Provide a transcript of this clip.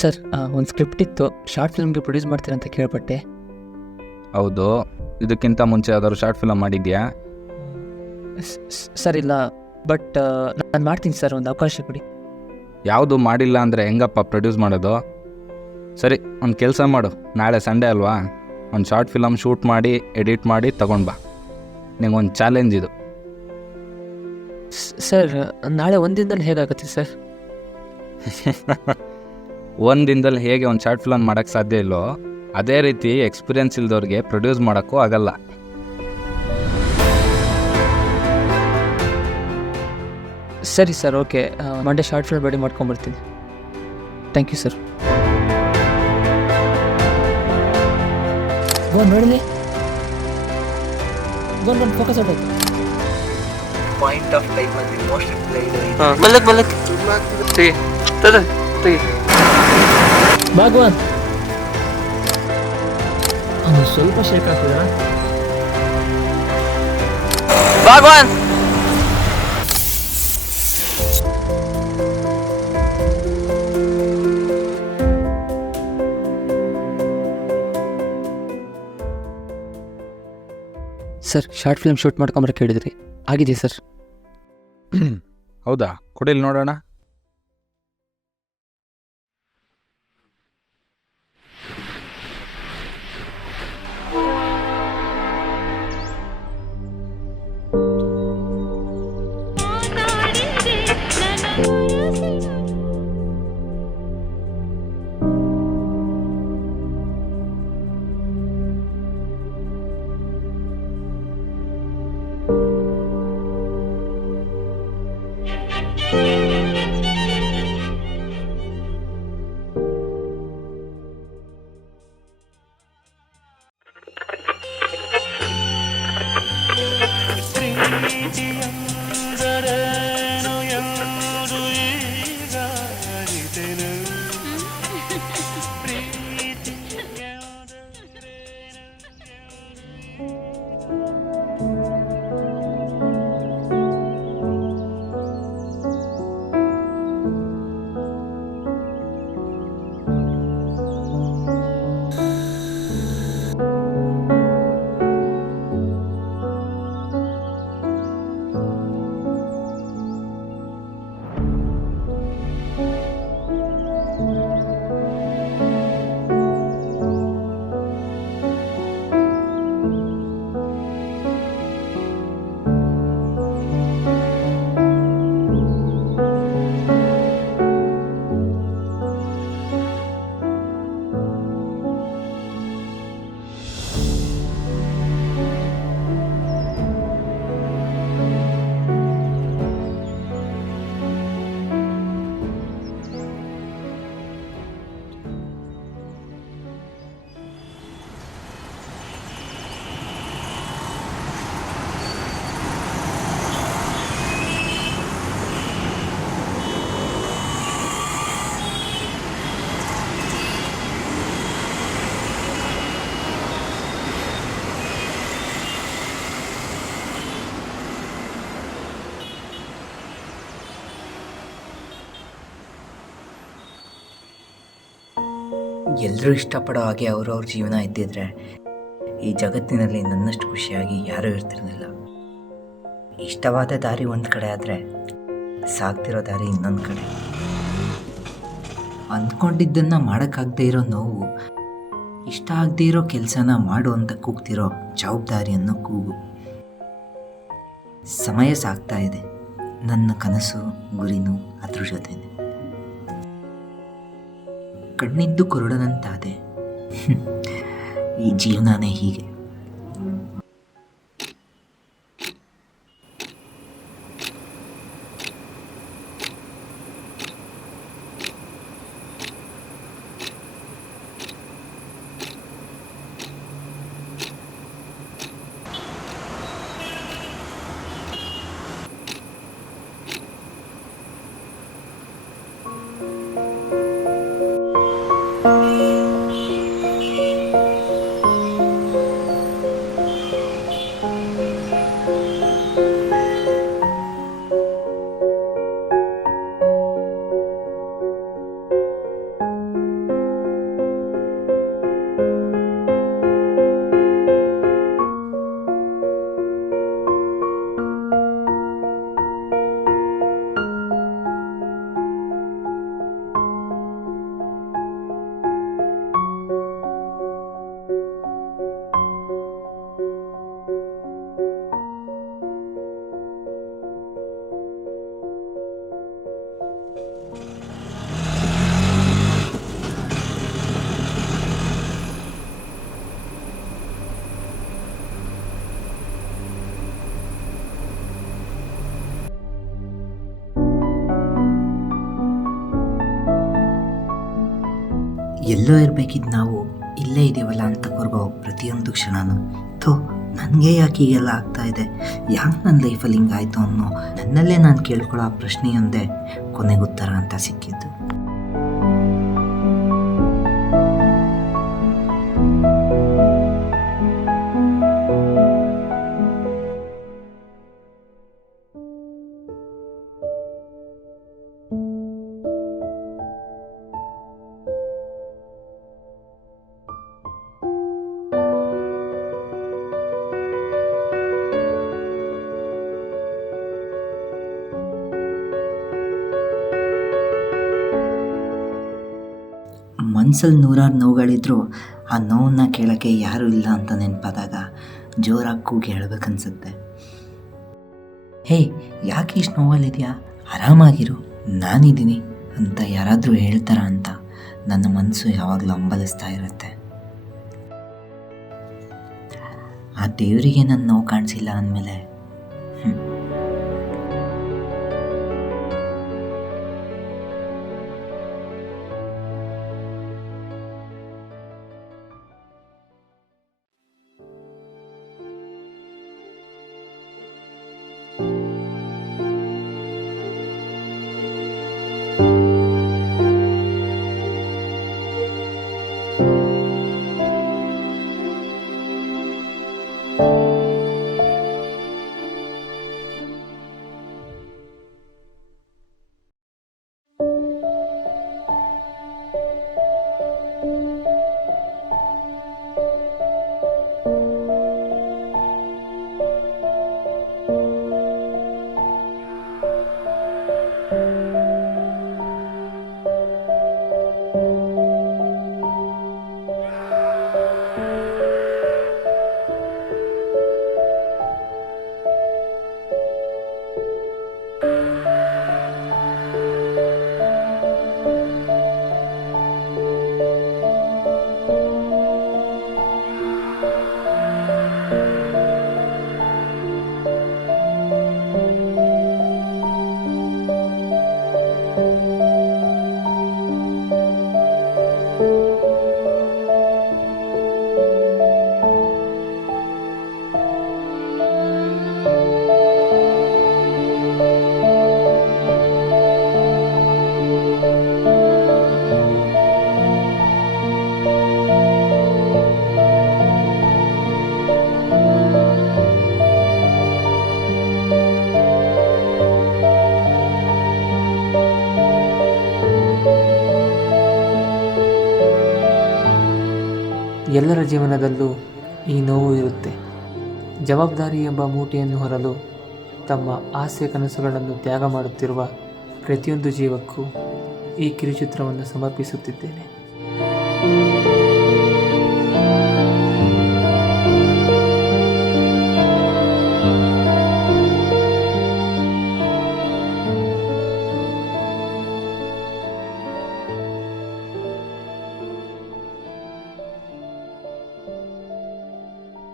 Sir ಒಂದು script ಇತ್ತು, short ಫಿಲ್ಮ್ಗೆ produce ಮಾಡ್ತೀರಾ ಅಂತ ಕೇಳ್ಪಟ್ಟೆ. ಹೌದು. ಇದಕ್ಕಿಂತ ಮುಂಚೆ ಯಾವ್ದಾದ್ರು ಶಾರ್ಟ್ ಫಿಲಮ್ ಮಾಡಿದ್ಯಾ? ಸರ್ ಇಲ್ಲ, ಬಟ್ ನಾನು ಮಾಡ್ತೀನಿ ಸರ್, ಒಂದು ಅವಕಾಶ ಕೊಡಿ. ಯಾವುದು ಮಾಡಿಲ್ಲ ಅಂದರೆ ಹೆಂಗಪ್ಪ ಪ್ರೊಡ್ಯೂಸ್ ಮಾಡೋದು? ಸರಿ, ಒಂದು ಕೆಲಸ ಮಾಡು, ನಾಳೆ ಸಂಡೇ ಅಲ್ವಾ, ಒಂದು ಶಾರ್ಟ್ ಫಿಲಮ್ ಶೂಟ್ ಮಾಡಿ ಎಡಿಟ್ ಮಾಡಿ ತಗೊಂಡು ಬಾ. ನಿಂಗೊಂದು ಚಾಲೆಂಜ್ ಇದು. ಸರ್ ನಾಳೆ ಒಂದಿನದಲ್ಲಿ ಹೇಗಾಗುತ್ತೆ ಸರ್? ಒಂದು ದಿನದಲ್ಲಿ ಹೇಗೆ ಒಂದು ಶಾರ್ಟ್ ಫಿಲಮ್ ಮಾಡೋಕ್ಕೆ ಸಾಧ್ಯ ಇಲ್ಲೋ, ಅದೇ ರೀತಿ ಎಕ್ಸ್ಪೀರಿಯನ್ಸ್ ಇಲ್ದವ್ರಿಗೆ ಪ್ರೊಡ್ಯೂಸ್ ಮಾಡೋಕ್ಕೂ ಆಗಲ್ಲ. ಸರಿ sir, okay, Monday short film ready ಮಾಡ್ಕೊಂಬರ್ತೀನಿ. Thank you sir. ನೋಡಿಲಿ, ಒಂದು ಫೋಕಸ್ ಔಟ್ ಆಯ್ತು. ಪಾಯಿಂಟ್ ಆಫ್ ಟೈಮ್ ಅಲ್ಲಿ ಮೋಸ್ಟ್ ಭಾಗವಾನ್ ಅವನು ಸ್ವಲ್ಪ ಶೇಕ್ ಆಗ್ತಿದ. Bhagwan sir, short film shoot ಮಾಡ್ಕೊಂಬರಕ್ಕೆ ಹೇಳಿದ್ರಿ, ಆಗಿದೆ ಸರ್. ಹೌದಾ? ಕೊಡಿಲ್ ನೋಡೋಣ. ಎಲ್ಲರೂ ಇಷ್ಟಪಡೋ ಹಾಗೆ ಅವ್ರವ್ರ ಜೀವನ ಇದ್ದಿದ್ರೆ ಈ ಜಗತ್ತಿನಲ್ಲಿ ನನ್ನಷ್ಟು ಖುಷಿಯಾಗಿ ಯಾರೂ ಇರ್ತಿರ್ಲಿಲ್ಲ. ಇಷ್ಟವಾದ ದಾರಿ ಒಂದು ಕಡೆ ಆದರೆ ಸಾಗ್ತಿರೋ ದಾರಿ ಇನ್ನೊಂದು ಕಡೆ. ಅಂದ್ಕೊಂಡಿದ್ದನ್ನು ಮಾಡೋಕ್ಕಾಗದೇ ಇರೋ ನೋವು, ಇಷ್ಟ ಆಗದೇ ಇರೋ ಕೆಲಸನ ಮಾಡು ಅಂತ ಕೂಗ್ತಿರೋ ಜವಾಬ್ದಾರಿ ಅನ್ನೋ ಕೂಗು. ಸಮಯ ಸಾಗ್ತಾ ಇದೆ, ನನ್ನ ಕನಸು ಗುರಿನೂ ಅದ್ರ ಜೊತೆನೆ. ಕಣ್ಣಿದ್ದು ಕುರುಡನಂತಾದೆ. ಈ ಜೀವನನೇ ಹೀಗೆ. ಎಲ್ಲೋ ಇರಬೇಕಿದ್ದು ನಾವು ಇಲ್ಲೇ ಇದ್ದೀವಲ್ಲ ಅಂತ ಕೊರಗೋ ಪ್ರತಿಯೊಂದು ಕ್ಷಣನೂ ಥೋ ನನಗೆ ಯಾಕೆ ಹೀಗೆಲ್ಲ ಆಗ್ತಾ ಇದೆ, ಯಾಕೆ ನನ್ನ ಲೈಫಲ್ಲಿ ಹಿಂಗಾಯಿತು ಅನ್ನೋ ನನ್ನಲ್ಲೇ ನಾನು ಕೇಳ್ಕೊಳ್ಳೋ ಆ ಪ್ರಶ್ನೆಯೊಂದೇ ಕೊನೆಗುತ್ತರ ಅಂತ ಸಿಕ್ಕಿದ್ದು. ಮನ್ಸಲ್ಲಿ ನೂರಾರು ನೋವುಗಳಿದ್ರೂ ಆ ನೋವನ್ನ ಕೇಳೋಕ್ಕೆ ಯಾರೂ ಇಲ್ಲ ಅಂತ ನೆನಪಾದಾಗ ಜೋರಾಗಿ ಕೂಗಿ ಹೇಳ್ಬೇಕನ್ಸುತ್ತೆ. ಹೇ, ಯಾಕೆ ಇಷ್ಟು ನೋವಲ್ಲಿದೆಯಾ, ಆರಾಮಾಗಿರು, ನಾನಿದ್ದೀನಿ ಅಂತ ಯಾರಾದರೂ ಹೇಳ್ತಾರ ಅಂತ ನನ್ನ ಮನಸ್ಸು ಯಾವಾಗಲೂ ಹಂಬಲಿಸ್ತಾ ಇರುತ್ತೆ. ಆ ದೇವರಿಗೆ ನನ್ನ ನೋವು ಕಾಣಿಸಿಲ್ಲ ಅಂದಮೇಲೆ ಎಲ್ಲರ ಜೀವನದಲ್ಲೂ ಈ ನೋವು ಇರುತ್ತೆ. ಜವಾಬ್ದಾರಿ ಎಂಬ ಮೂಟೆಯನ್ನು ಹೊರಲು ತಮ್ಮ ಆಸೆ ಕನಸುಗಳನ್ನು ತ್ಯಾಗ ಮಾಡುತ್ತಿರುವ ಪ್ರತಿಯೊಂದು ಜೀವಕ್ಕೂ ಈ ಕಿರುಚಿತ್ರವನ್ನು ಸಮರ್ಪಿಸುತ್ತಿದ್ದೇನೆ.